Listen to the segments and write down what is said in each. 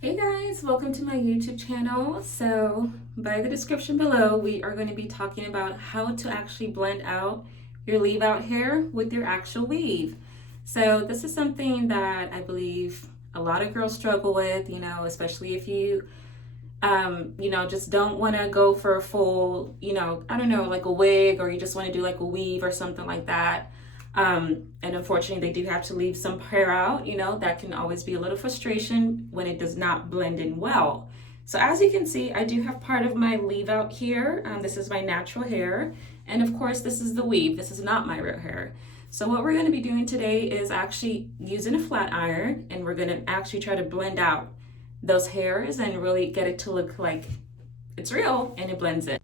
Hey guys, welcome to my YouTube channel. So by the description below, we are going to be talking about how to actually blend out your leave out hair with your actual weave. So this is something that I believe a lot of girls struggle with, especially if you, just don't want to go for a full, I don't know, like a wig, or you just want to do like a weave or something like that. And unfortunately, they do have to leave some hair out. That can always be a little frustration when it does not blend in well. So as you can see, I do have part of my leave out here. This is my natural hair. And of course, this is the weave. This is not my real hair. So what we're going to be doing today is actually using a flat iron, and we're going to actually try to blend out those hairs and really get it to look like it's real and it blends in.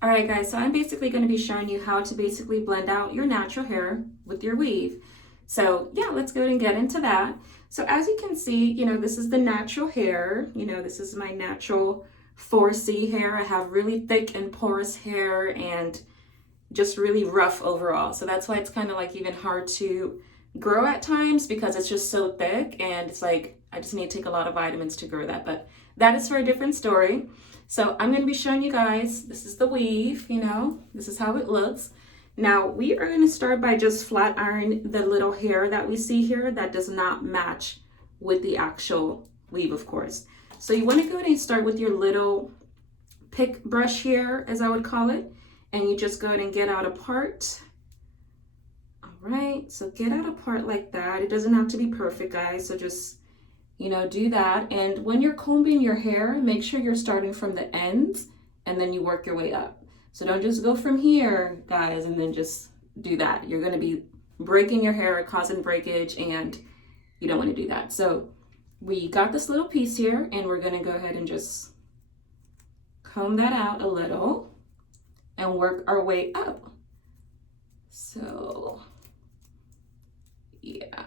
All right, guys, so I'm basically going to be showing you how to basically blend out your natural hair with your weave. So yeah, let's go ahead and get into that. So as you can see, this is the natural hair. This is my natural 4C hair. I have really thick and porous hair and just really rough overall. So that's why it's kind of like even hard to grow at times, because it's just so thick, and it's like I just need to take a lot of vitamins to grow that. But that is for a different story. So I'm going to be showing you guys, this is the weave, this is how it looks. Now we are going to start by just flat iron the little hair that we see here that does not match with the actual weave, of course. So you want to go ahead and start with your little pick brush here, as I would call it, and you just go ahead and get out a part. All right, so get out a part like that. It doesn't have to be perfect, guys, so just do that. And when you're combing your hair, make sure you're starting from the ends and then you work your way up. So don't just go from here, guys, and then just do that. You're going to be breaking your hair, causing breakage, and you don't want to do that. So we got this little piece here, and we're going to go ahead and just comb that out a little and work our way up. So yeah.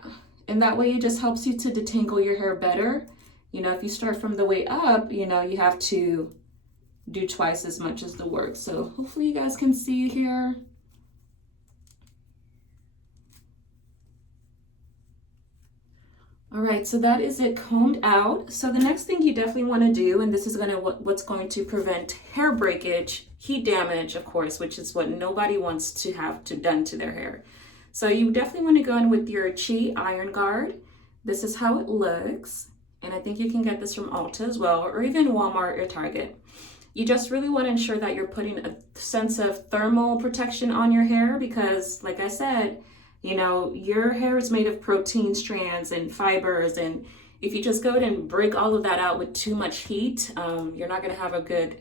And that way it just helps you to detangle your hair better. If you start from the way up, you have to do twice as much as the work. So hopefully you guys can see here. All right, so that is it combed out. So the next thing you definitely want to do, and this is what's going to prevent hair breakage, heat damage, of course, which is what nobody wants to have done to their hair. So you definitely want to go in with your Chi Iron Guard. This is how it looks. And I think you can get this from Ulta as well, or even Walmart or Target. You just really want to ensure that you're putting a sense of thermal protection on your hair, because like I said, your hair is made of protein strands and fibers. And if you just go ahead and break all of that out with too much heat, you're not going to have a good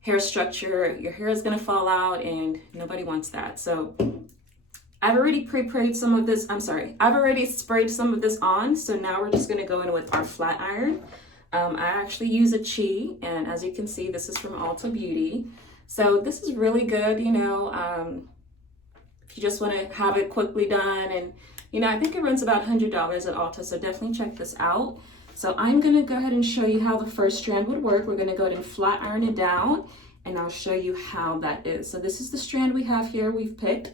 hair structure. Your hair is going to fall out, and nobody wants that. So I've already pre-sprayed some of this. I've already sprayed some of this on. So now we're just going to go in with our flat iron. I actually use a Chi, and as you can see, this is from Ulta Beauty. So this is really good, if you just want to have it quickly done. And, I think it runs about $100 at Ulta, so definitely check this out. So I'm going to go ahead and show you how the first strand would work. We're going to go ahead and flat iron it down, and I'll show you how that is. So this is the strand we have here, we've picked.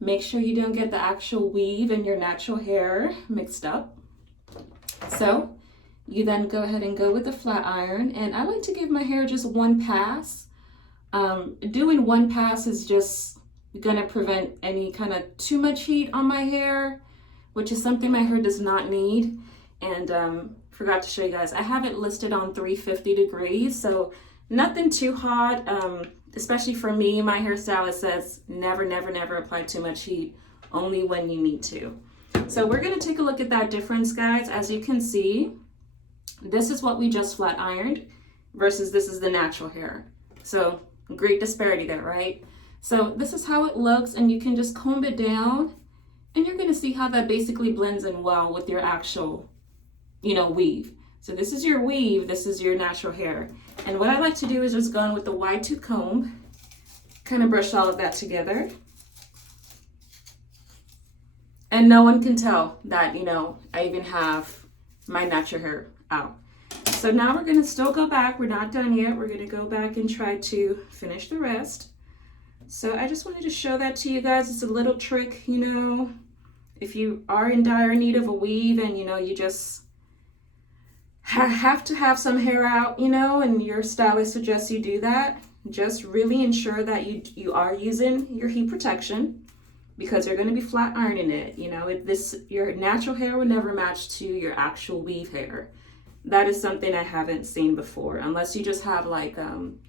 Make sure you don't get the actual weave and your natural hair mixed up. So you then go ahead and go with the flat iron, and I like to give my hair just one pass. Doing one pass is just gonna prevent any kind of too much heat on my hair, which is something my hair does not need. And forgot to show you guys, I have it listed on 350 degrees, so nothing too hot. Especially for me, my hairstylist says never, never, never apply too much heat, only when you need to. So we're gonna take a look at that difference, guys. As you can see, this is what we just flat ironed versus this is the natural hair. So great disparity there, right? So this is how it looks, and you can just comb it down, and you're gonna see how that basically blends in well with your actual, weave. So this is your weave, this is your natural hair. And what I like to do is just go in with the wide tooth comb, kind of brush all of that together. And no one can tell that, I even have my natural hair out. So now we're gonna still go back, we're not done yet. We're gonna go back and try to finish the rest. So I just wanted to show that to you guys. It's a little trick, if you are in dire need of a weave and, you just have to have some hair out, you know, and your stylist suggests you do that, just really ensure that you are using your heat protection, because you're going to be flat ironing it. You know, your natural hair will never match to your actual weave hair. That is something I haven't seen before, unless you just have like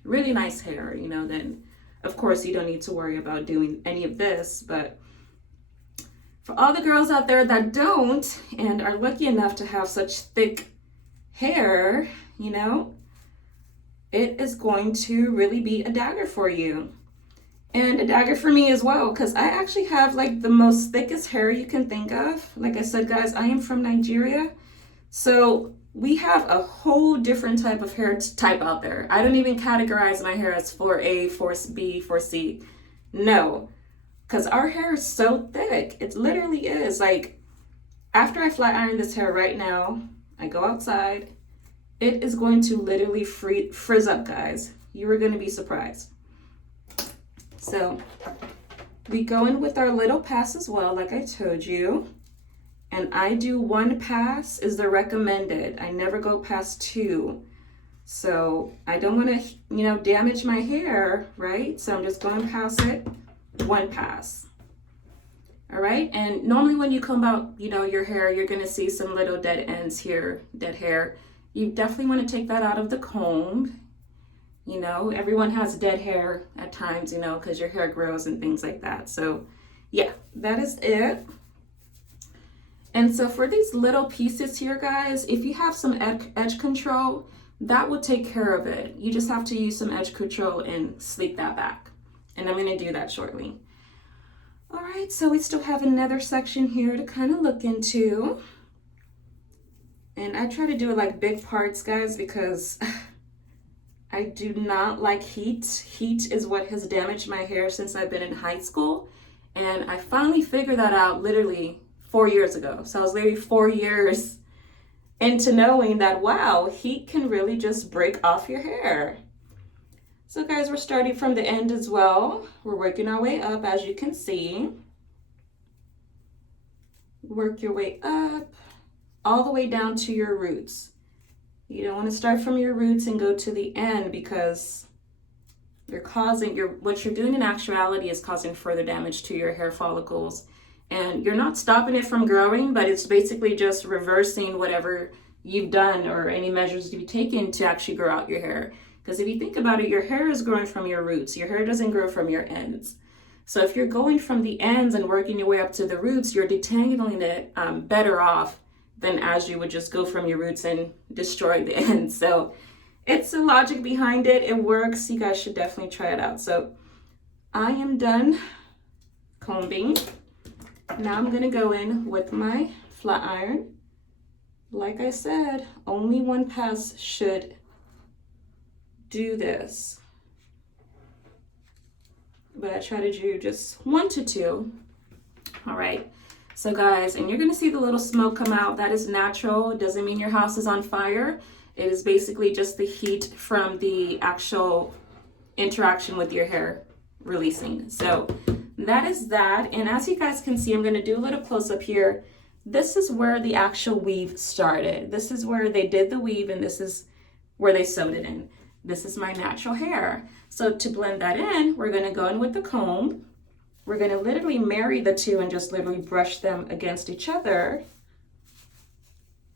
really nice hair, you know, then of course you don't need to worry about doing any of this. But for all the girls out there that don't and are lucky enough to have such thick hair, you know, it is going to really be a dagger for you. And a dagger for me as well, because I actually have like the most thickest hair you can think of. Like I said, guys, I am from Nigeria. So we have a whole different type of hair type out there. I don't even categorize my hair as 4A, 4B, 4C. No, because our hair is so thick. It literally is. Like, after I flat iron this hair right now, I go outside, it is going to literally frizz up, guys. You are going to be surprised. So we go in with our little pass as well, like I told you. And I do 1 pass is the recommended. I never go past 2. So I don't want to, you know, damage my hair, right? So I'm just going past it, 1 pass. All right. And normally when you comb out, you know, your hair, you're going to see some little dead ends here, dead hair. You definitely want to take that out of the comb. You know, everyone has dead hair at times, you know, because your hair grows and things like that. So yeah, that is it. And so for these little pieces here, guys, if you have some edge control, that will take care of it. You just have to use some edge control and sleek that back. And I'm going to do that shortly. All right, so we still have another section here to kind of look into. And I try to do it like big parts, guys, because I do not like heat. Heat is what has damaged my hair since I've been in high school. And I finally figured that out literally 4 years ago. So I was literally 4 years into knowing that, wow, heat can really just break off your hair. So guys, we're starting from the end as well. We're working our way up, as you can see. Work your way up all the way down to your roots. You don't want to start from your roots and go to the end, because you're causing what you're doing in actuality is causing further damage to your hair follicles. And you're not stopping it from growing, but it's basically just reversing whatever you've done or any measures you've taken to actually grow out your hair. Because if you think about it, your hair is growing from your roots. Your hair doesn't grow from your ends. So if you're going from the ends and working your way up to the roots, you're detangling it better off than as you would just go from your roots and destroy the ends. So it's a logic behind it. It works. You guys should definitely try it out. So I am done combing. Now I'm gonna go in with my flat iron. Like I said, only 1 pass should do this. But I try to do just 1 to 2. All right. So guys, and you're gonna see the little smoke come out. That is natural. It doesn't mean your house is on fire. It is basically just the heat from the actual interaction with your hair releasing. So that is that. And as you guys can see, I'm going to do a little close up here. This is where the actual weave started. This is where they did the weave, and this is where they sewed it in. This is my natural hair. So to blend that in, we're going to go in with the comb. We're going to literally marry the two and just literally brush them against each other.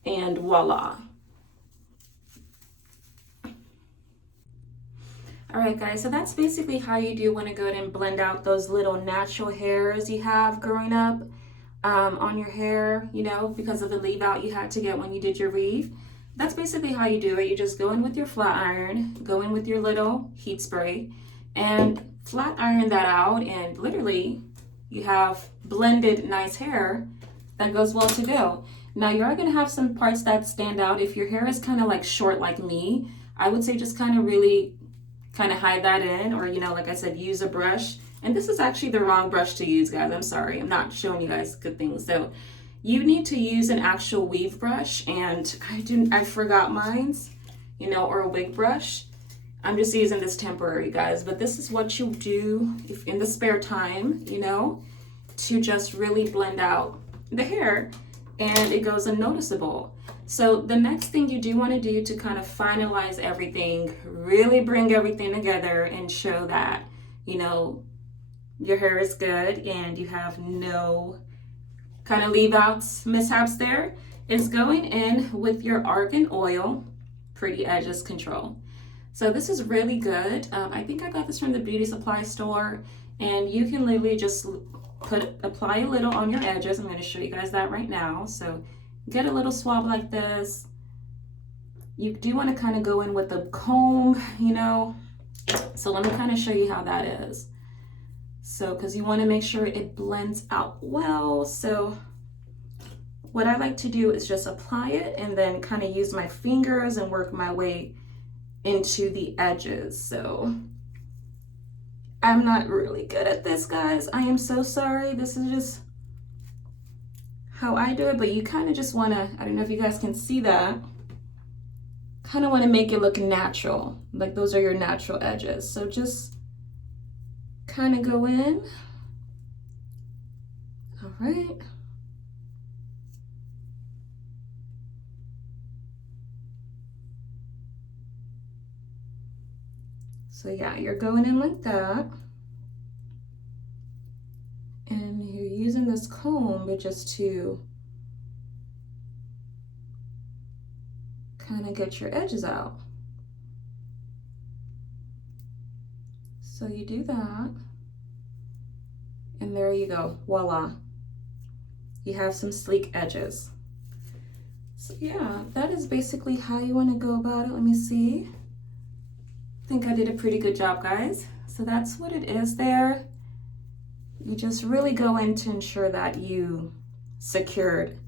And voila. All right, guys, so that's basically how you do want to go ahead and blend out those little natural hairs you have growing up on your hair, you know, because of the leave out you had to get when you did your weave. That's basically how you do it. You just go in with your flat iron, go in with your little heat spray, and flat iron that out, and literally you have blended nice hair that goes well to go. Now you are going to have some parts that stand out. If your hair is kind of like short like me, I would say just kind of really kind of hide that in, or, you know, like I said, use a brush. And this is actually the wrong brush to use, guys. I'm sorry, I'm not showing you guys good things. So you need to use an actual weave brush, and I forgot mine's, you know, or a wig brush. I'm just using this temporary, guys, but this is what you do if in the spare time, you know, to just really blend out the hair, and it goes unnoticeable. So the next thing you do want to do to kind of finalize everything, really bring everything together and show that, you know, your hair is good and you have no kind of leave outs, mishaps there, is going in with your Argan Oil Pretty Edges Control. So this is really good. I think I got this from the beauty supply store, and you can literally just apply a little on your edges. I'm going to show you guys that right now. So get a little swab like this. You do want to kind of go in with a comb, you know. So let me kind of show you how that is. So, because you want to make sure it blends out well. So what I like to do is just apply it and then kind of use my fingers and work my way into the edges. So I'm not really good at this, guys. I am so sorry. This is just how I do it, but you kind of just want to, I don't know if you guys can see that, kind of want to make it look natural, like those are your natural edges. So just kind of go in. All right. So yeah, you're going in like that. And you're using this comb just to kind of get your edges out. So you do that. And there you go, voila. You have some sleek edges. So yeah, that is basically how you want to go about it. Let me see. I think I did a pretty good job, guys. So that's what it is there. You just really go in to ensure that you secured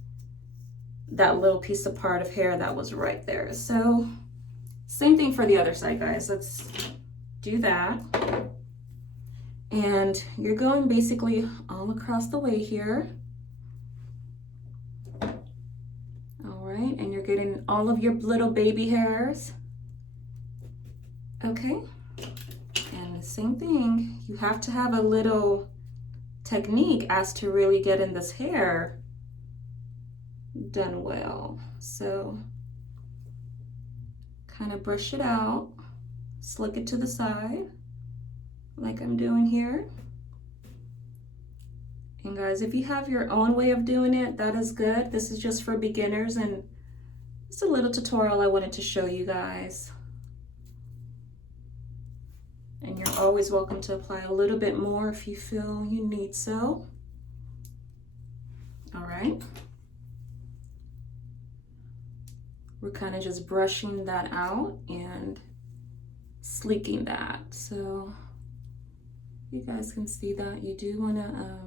that little piece of part of hair that was right there. So same thing for the other side, guys. Let's do that. And you're going basically all across the way here. All right, and you're getting all of your little baby hairs. Okay, and the same thing, you have to have a little technique as to really getting this hair done well. So kind of brush it out, slick it to the side like I'm doing here. And guys, if you have your own way of doing it, that is good. This is just for beginners and it's a little tutorial I wanted to show you guys. And you're always welcome to apply a little bit more if you feel you need so. All right. We're kind of just brushing that out and sleeking that. So you guys can see that. You do want to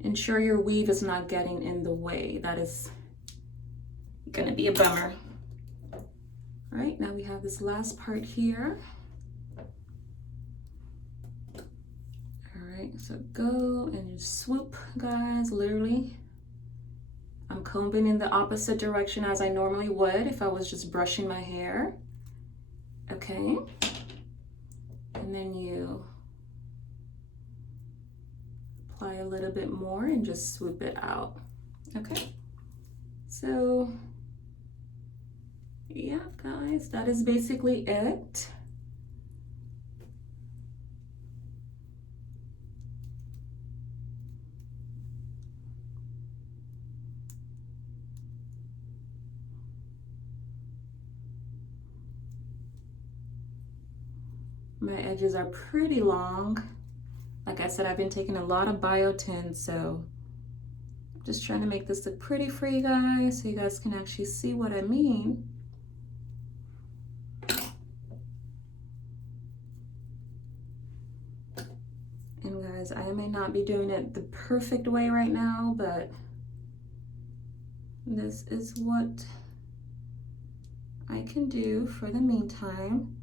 ensure your weave is not getting in the way. That is going to be a bummer. All right, now we have this last part here. So go and just swoop, guys, literally. I'm combing in the opposite direction as I normally would if I was just brushing my hair. Okay. And then you apply a little bit more and just swoop it out. Okay. So yeah, guys, that is basically it. My edges are pretty long. Like I said, I've been taking a lot of biotin, so I'm just trying to make this look pretty for you guys so you guys can actually see what I mean. And guys, I may not be doing it the perfect way right now, but this is what I can do for the meantime.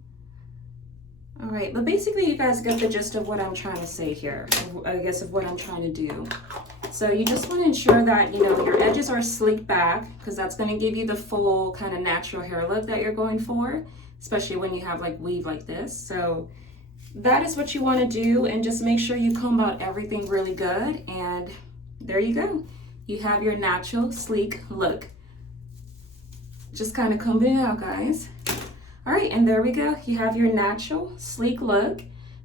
All right, but basically you guys get the gist of what I'm trying to say here, I guess of what I'm trying to do. So you just want to ensure that, you know, your edges are sleek back because that's going to give you the full kind of natural hair look that you're going for, especially when you have like weave like this. So that is what you want to do, and just make sure you comb out everything really good, and there you go. You have your natural sleek look. Just kind of combing it out, guys. All right, and there we go. You have your natural, sleek look.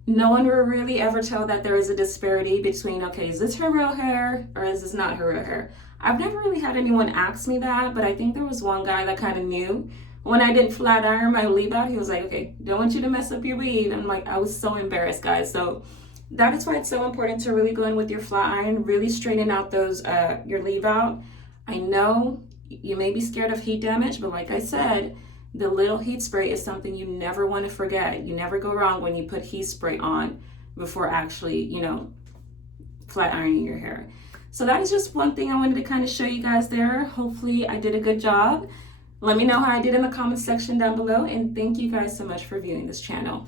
No one will really ever tell that there is a disparity between, okay, is this her real hair or is this not her real hair? I've never really had anyone ask me that, but I think there was one guy that kind of knew. When I didn't flat iron my weave out, he was like, okay, don't want you to mess up your weave. And I'm like, I was so embarrassed, guys. So that is why it's so important to really go in with your flat iron, really straighten out those, your leave out. I know you may be scared of heat damage, but like I said, the little heat spray is something you never want to forget. You never go wrong when you put heat spray on before actually, you know, flat ironing your hair. So that is just one thing I wanted to kind of show you guys there. Hopefully I did a good job. Let me know how I did in the comment section down below, and thank you guys so much for viewing this channel.